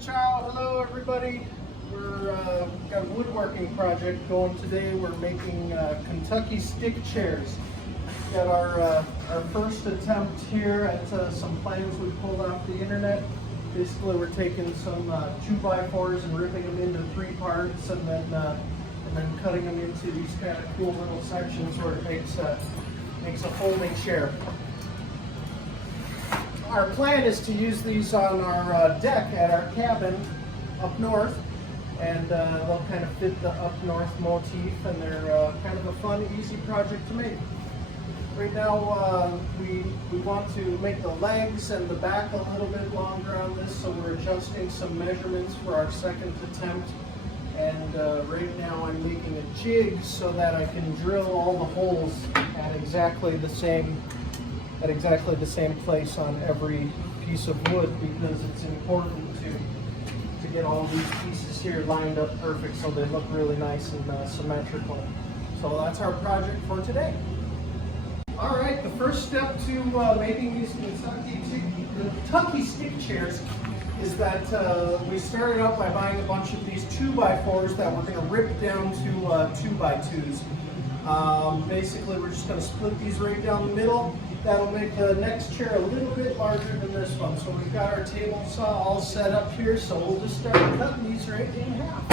Ciao, hello everybody. We're got a woodworking project going today. We're making Kentucky stick chairs. Got our first attempt here at some plans we pulled off the internet. Basically, we're taking some 2x4s and ripping them into 3 parts, and then cutting them into these kind of cool little sections where it makes a folding chair. Our plan is to use these on our deck at our cabin up north, and they'll kind of fit the up north motif, and they're kind of a fun, easy project to make. Right now we want to make the legs and the back a little bit longer on this, so we're adjusting some measurements for our second attempt. And right now I'm making a jig so that I can drill all the holes at exactly the same place on every piece of wood, because it's important to get all these pieces here lined up perfect so they look really nice and symmetrical. So that's our project for today. All right, the first step to making these Kentucky stick chairs is that we started out by buying a bunch of these 2x4s that we're going to rip down to 2x2s. Basically, we're just going to split these right down the middle. That'll make the next chair a little bit larger than this one. So we've got our table saw all set up here, so we'll just start cutting these right in half.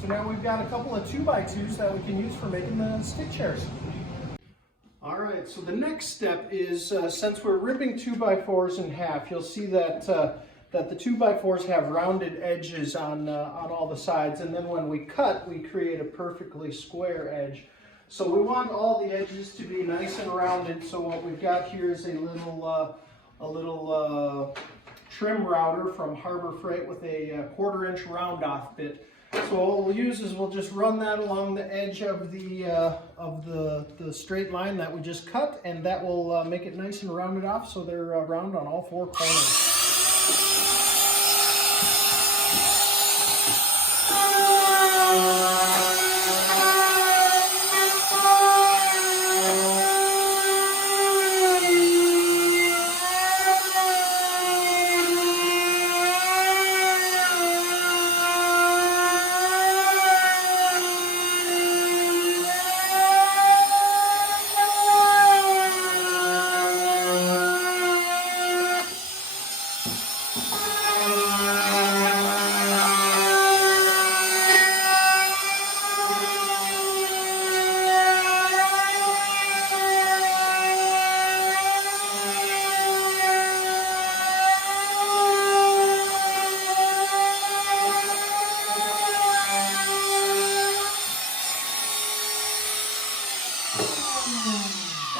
So now we've got a couple of 2x2s that we can use for making the stick chairs. All right, so the next step is, since we're ripping 2x4s in half, you'll see that that the 2x4s have rounded edges on all the sides, and then when we cut, we create a perfectly square edge. So we want all the edges to be nice and rounded. So what we've got here is a little trim router from Harbor Freight with a 1/4-inch round off bit. So what we'll use is we'll just run that along the edge of the straight line that we just cut, and that will make it nice and rounded off so they're round on all 4 corners.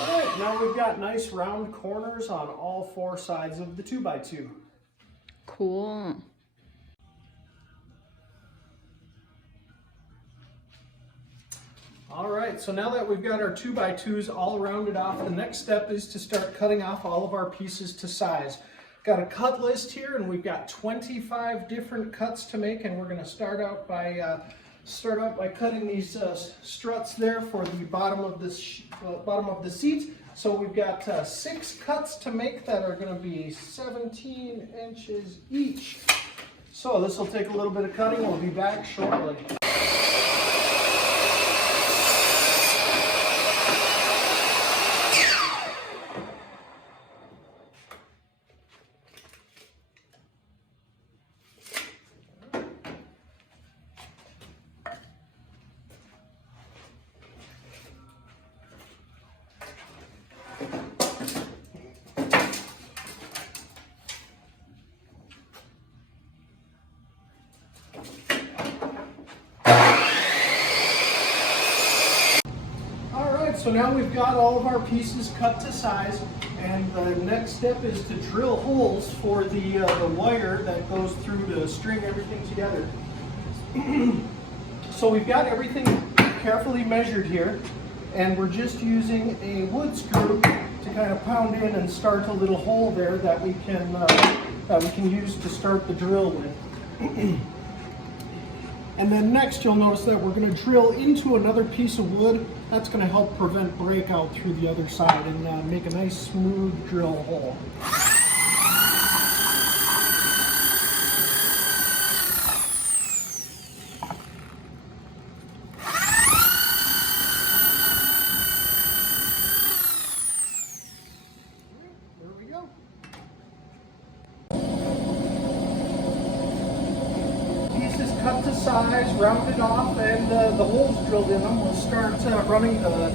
Alright, now we've got nice round corners on all 4 sides of the 2x2. Cool. Alright, so now that we've got our 2x2s all rounded off, the next step is to start cutting off all of our pieces to size. Got a cut list here, and we've got 25 different cuts to make, and we're going to start out by cutting these struts there for the bottom of the seat. So we've got 6 cuts to make that are going to be 17 inches each. So this will take a little bit of cutting. We'll be back shortly. so now we've got all of our pieces cut to size, and the next step is to drill holes for the wire that goes through to string everything together. So we've got everything carefully measured here, and we're just using a wood screw to kind of pound in and start a little hole there that we can use to start the drill with. And then next you'll notice that we're going to drill into another piece of wood. That's going to help prevent breakout through the other side and make a nice smooth drill hole. There we go. Pieces cut to size, rounded off, and the holes drilled in them. We'll start running the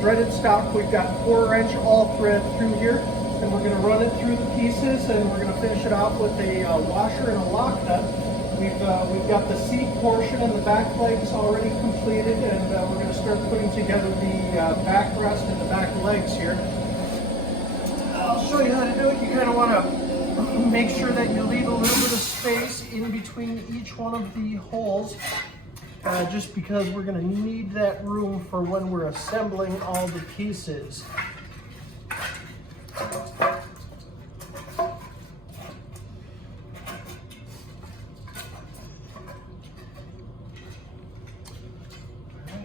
threaded stock. We've got 4-inch all thread through here, and we're going to run it through the pieces, and we're going to finish it off with a washer and a lock nut. We've got the seat portion and the back legs already completed, and we're going to start putting together the backrest and the back legs here. I'll show you how to do it. You kind of want to make sure that you leave a little bit of space in between each one of the holes, just because we're going to need that room for when we're assembling all the pieces. Alright,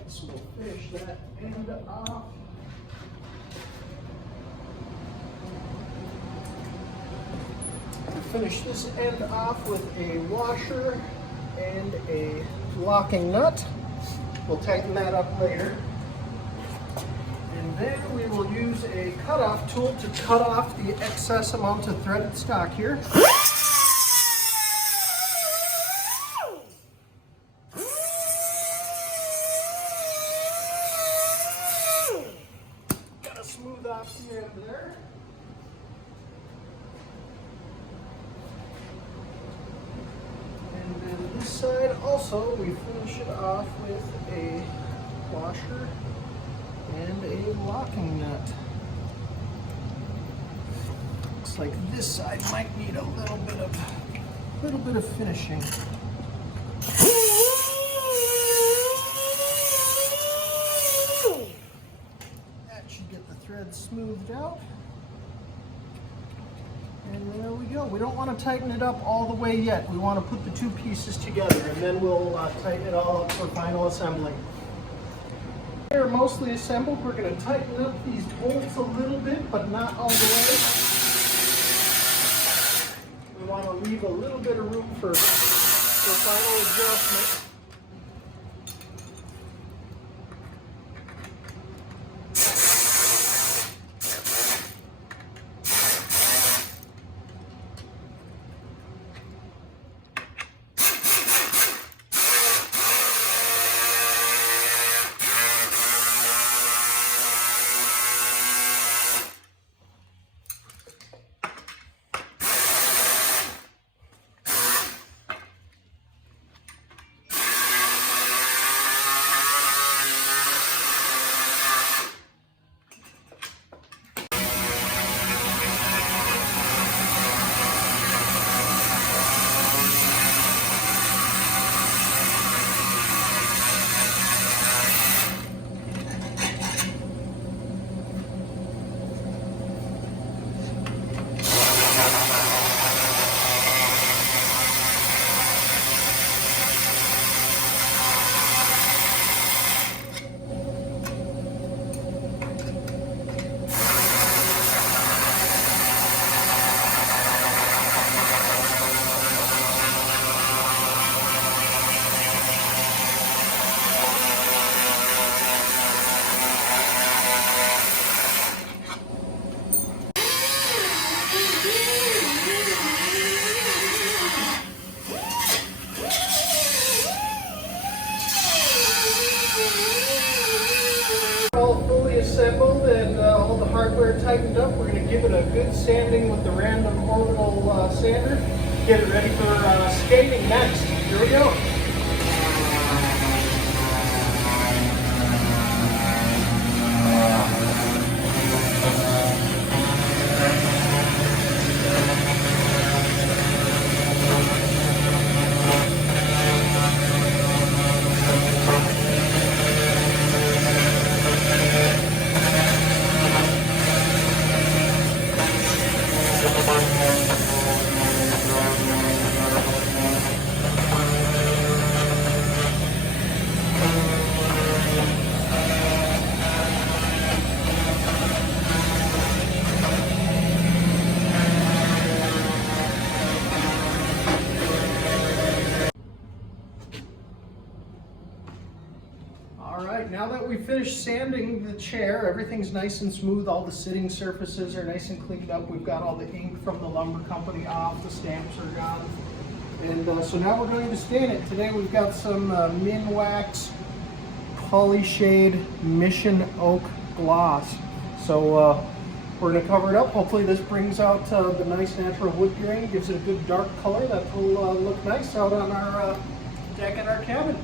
so we'll finish that end off. Finish this end off with a washer and a locking nut. We'll tighten that up later. And then we will use a cutoff tool to cut off the excess amount of threaded stock here. Gotta smooth off the end there. And then this side also, we finish it off with a washer and a locking nut. Looks like this side might need a little bit of finishing. That should get the thread smoothed out. And there we go. We don't want to tighten it up all the way yet. We want to put the two pieces together, and then we'll tighten it all up for final assembly. They're mostly assembled. We're going to tighten up these bolts a little bit, but not all the way. We want to leave a little bit of room for final adjustment. Assembled and all the hardware tightened up. We're going to give it a good sanding with the random orbital sander. Get it ready for skating next. Here we go. that we finished sanding the chair. Everything's nice and smooth. All the sitting surfaces are nice and cleaned up. We've got all the ink from the lumber company off. The stamps are gone. And so now we're going to stain it. Today we've got some Minwax Polyshade Mission Oak Gloss. So we're going to cover it up. Hopefully this brings out the nice natural wood grain, gives it a good dark color that will look nice out on our deck in our cabin.